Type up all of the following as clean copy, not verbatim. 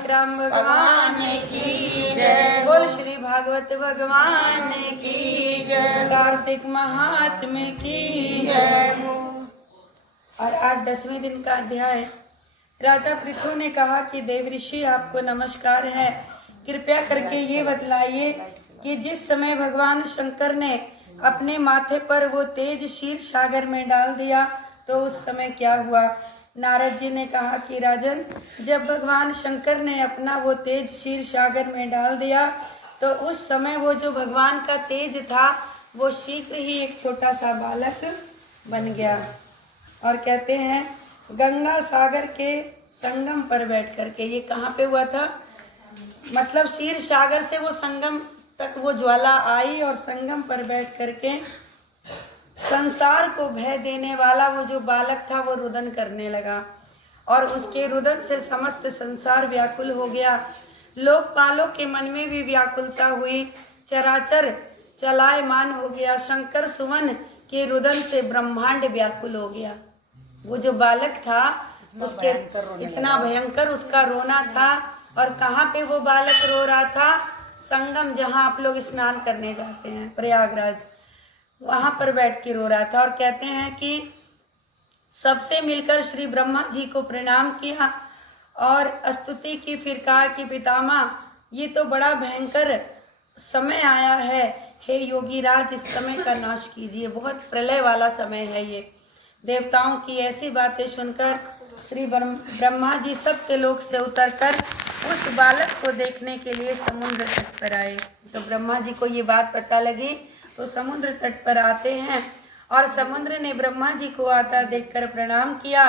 शालिग्राम भगवान की जय। बोल श्री भागवत भगवान की जय। कार्तिक महात्म्य की जय। और आज 10वें दिन का अध्याय। राजा पृथु ने कहा कि देव ऋषि आपको नमस्कार है, कृपया करके ये बतलाइए कि जिस समय भगवान शंकर ने अपने माथे पर वो तेज क्षीर सागर में डाल दिया तो उस समय क्या हुआ। नारद जी ने कहा कि राजन, जब भगवान शंकर ने अपना वो तेज क्षीर सागर में डाल दिया तो उस समय वो जो भगवान का तेज था वो शीघ्र ही एक छोटा सा बालक बन गया। और कहते हैं गंगा सागर के संगम पर बैठ करके, ये कहाँ पे हुआ था, मतलब क्षीर सागर से वो संगम तक वो ज्वाला आई और संगम पर बैठ करके संसार को भय देने वाला वो जो बालक था वो रुदन करने लगा और उसके रुदन से समस्त संसार व्याकुल हो गया। लोकपालों के मन में भी व्याकुलता हुई, चराचर चलायमान हो गया। शंकर सुवन के रुदन से ब्रह्मांड व्याकुल हो गया। वो जो बालक था उसके इतना भयंकर उसका रोना था। और कहाँ पे वो बालक रो रहा था, संगम जहाँ आप लोग स्नान करने जाते हैं प्रयागराज, वहां पर बैठ के रो रहा था। और कहते हैं कि सबसे मिलकर श्री ब्रह्मा जी को प्रणाम किया और स्तुति की। फिर कहा कि पितामह, ये तो बड़ा भयंकर समय आया है, हे योगी राज इस समय का नाश कीजिए, बहुत प्रलय वाला समय है ये। देवताओं की ऐसी बातें सुनकर श्री ब्रह्मा जी सत्यलोक से उतरकर उस बालक को देखने के लिए समुद्र तट पर आए। जब ब्रह्मा जी को ये बात पता लगी तो समुद्र तट पर आते हैं और समुद्र ने ब्रह्मा जी को आता देखकर प्रणाम किया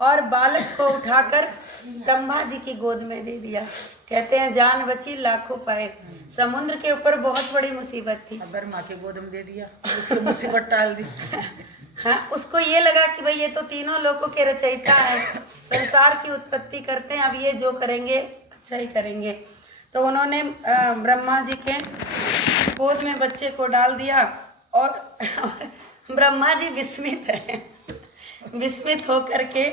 और बालक को उठाकर ब्रह्मा जी की गोद में दे दिया। कहते हैं जान बची लाखों पाए। समुद्र के ऊपर बहुत बड़ी मुसीबत थी, ब्रह्मा की गोद में दे दिया, उसकी मुसीबत टाल दी। हाँ, उसको ये लगा कि भाई ये तो तीनों लोगों के रचयिता है, संसार की उत्पत्ति करते हैं, अब ये जो करेंगे अच्छा ही करेंगे। तो उन्होंने ब्रह्मा जी के गोद में बच्चे को डाल दिया और ब्रह्मा जी विस्मित हैं, विस्मित होकर के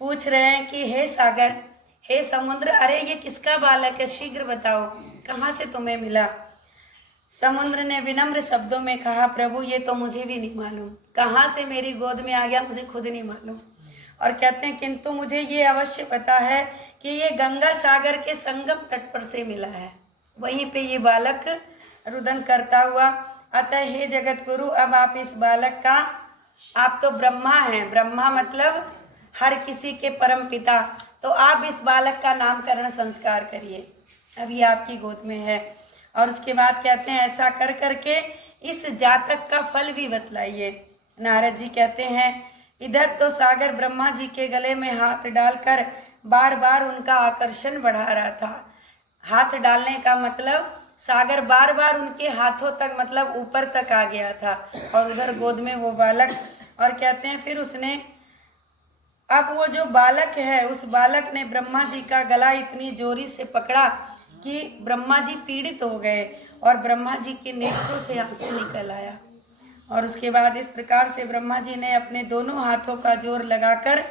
पूछ रहे हैं कि हे सागर, हे समुद्र, अरे ये किसका बालक है, शीघ्र बताओ, कहाँ से तुम्हें मिला। समुद्र ने विनम्र शब्दों में कहा, प्रभु ये तो मुझे भी नहीं मालूम, कहाँ से मेरी गोद में आ गया मुझे खुद नहीं मालूम। और कहते हैं किंतु मुझे ये अवश्य पता है कि ये गंगा सागर के संगम तट पर से मिला है, वहीं पे ये बालक रुदन करता हुआ। अतः हे जगत गुरु, अब आप इस बालक का, आप तो ब्रह्मा हैं, ब्रह्मा मतलब हर किसी के परम पिता, तो आप इस बालक का नामकरण संस्कार करिए, अभी आपकी गोद में है। और उसके बाद कहते हैं ऐसा कर करके इस जातक का फल भी बतलाइए। नारद जी कहते हैं इधर तो सागर ब्रह्मा जी के गले में हाथ डालकर बार बार उनका आकर्षण बढ़ा रहा था। हाथ डालने का मतलब सागर बार बार उनके हाथों तक, मतलब ऊपर तक आ गया था और उधर गोद में वो बालक। और कहते हैं फिर उसने, अब वो जो बालक है उस बालक ने ब्रह्मा जी का गला इतनी जोरी से पकड़ा कि ब्रह्मा जी पीड़ित हो गए और ब्रह्मा जी के नेत्रों से आंसू निकल आया। और उसके बाद इस प्रकार से ब्रह्मा जी ने अपने दोनों हाथों का जोर लगाकर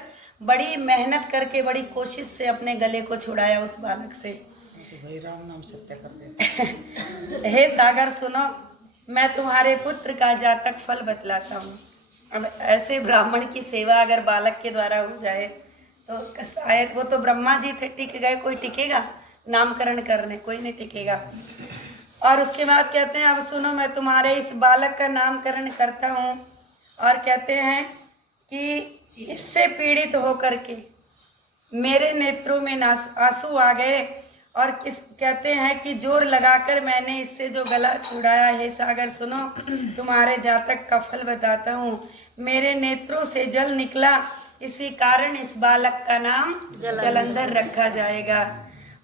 बड़ी मेहनत करके, बड़ी कोशिश से अपने गले को छुड़ाया उस बालक से। भाई राम नाम सत्य कर देते। हे सागर सुनो, मैं तुम्हारे पुत्र का जातक फल बतलाता हूँ। अब ऐसे ब्राह्मण की सेवा अगर बालक के द्वारा हो जाए तो शायद, वो तो ब्रह्मा जी थे, टिक गए, कोई टिकेगा नामकरण करने, कोई नहीं टिकेगा। और उसके बाद कहते हैं अब सुनो, मैं तुम्हारे इस बालक का नामकरण करता हूँ। और कहते हैं कि इससे पीड़ित होकर के मेरे नेत्रों में आंसू आ गए और कहते हैं कि जोर लगाकर मैंने इससे जो गला छुड़ाया। हे सागर सुनो, तुम्हारे जातक का फल बताता हूँ। मेरे नेत्रों से जल निकला, इसी कारण इस बालक का नाम जलंधर रखा जाएगा।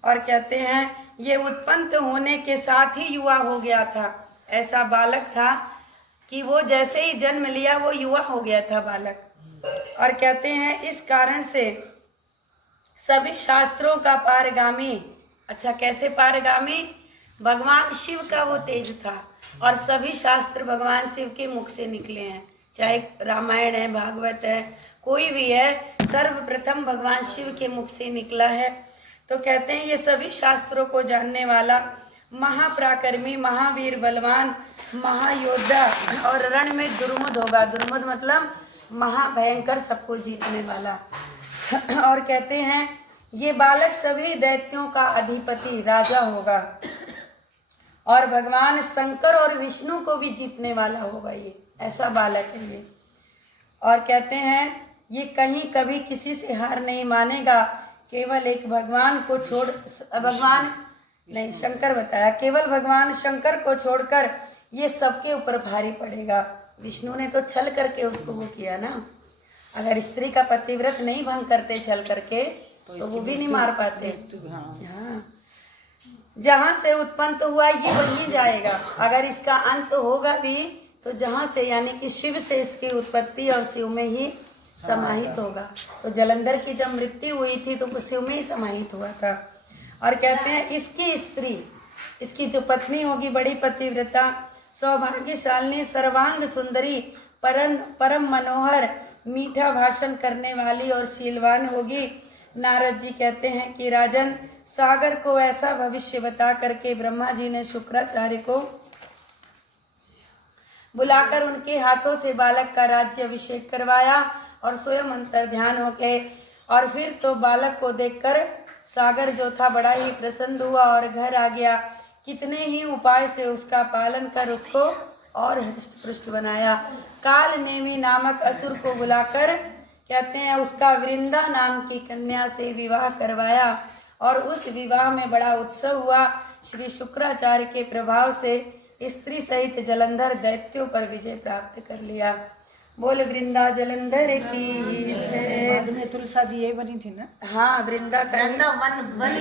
और कहते हैं ये उत्पन्न होने के साथ ही युवा हो गया था। ऐसा बालक था कि वो जैसे ही जन्म लिया वो युवा हो गया था बालक। और कहते हैं इस कारण से सभी शास्त्रों का पारगामी, अच्छा कैसे पारगामी, भगवान शिव का वो तेज था और सभी शास्त्र भगवान शिव के मुख से निकले हैं, चाहे रामायण है, भागवत है, कोई भी है, सर्वप्रथम भगवान शिव के मुख से निकला है। तो कहते हैं ये सभी शास्त्रों को जानने वाला महापराक्रमी, महावीर, बलवान, महायोद्धा और रण में दुर्मुद होगा। दुर्मुद मतलब महाभयंकर, सबको जीतने वाला। और कहते हैं ये बालक सभी दैत्यों का अधिपति राजा होगा और भगवान शंकर और विष्णु को भी जीतने वाला होगा। ये ऐसा बालक है ये। और कहते हैं ये कहीं कभी किसी से हार नहीं मानेगा, केवल एक भगवान को छोड़, भगवान नहीं शंकर बताया, केवल भगवान शंकर को छोड़कर ये सबके ऊपर भारी पड़ेगा। विष्णु ने तो छल करके उसको वो किया ना, अगर स्त्री का पतिव्रत नहीं भंग करते छल करके तो वो भी नहीं मार पाते। हाँ, जहाँ से उत्पन्न तो हुआ ये वहीं जाएगा, अगर इसका अंत होगा भी तो जहाँ से, यानी कि शिव से इसकी उत्पत्ति और शिव में ही समाहित होगा। तो जलंधर की जब मृत्यु हुई थी तो वो शिव में ही समाहित हुआ था। और कहते हैं इसकी स्त्री, इसकी जो पत्नी होगी बड़ी पतिव्रता, सौभाग्यशालिनी, सर्वांग सुंदरी, परम मनोहर, मीठा भाषण करने वाली और शीलवान होगी। नारद जी कहते हैं कि राजन, सागर को ऐसा भविष्य बता करके ब्रह्मा जी ने शुक्राचार्य को बुलाकर उनके हाथों से बालक का राज्य अभिषेक करवाया और स्वयं अंतर ध्यान हो गए। और फिर तो बालक को देखकर सागर जो था बड़ा ही प्रसन्न हुआ और घर आ गया। कितने ही उपाय से उसका पालन कर उसको और हृष्ट पुष्ट बनाया। काल नेमी नामक असुर को बुलाकर कहते हैं उसका वृंदा नाम की कन्या से विवाह करवाया और उस विवाह में बड़ा उत्सव हुआ। श्री शुक्राचार्य के प्रभाव से स्त्री सहित जलंधर दैत्यों पर विजय प्राप्त कर लिया। बोल वृंदा जलंधर की जय। बाद में तुलसा जी यही बनी थी ना। हाँ, वृंदा का वृंदावन वन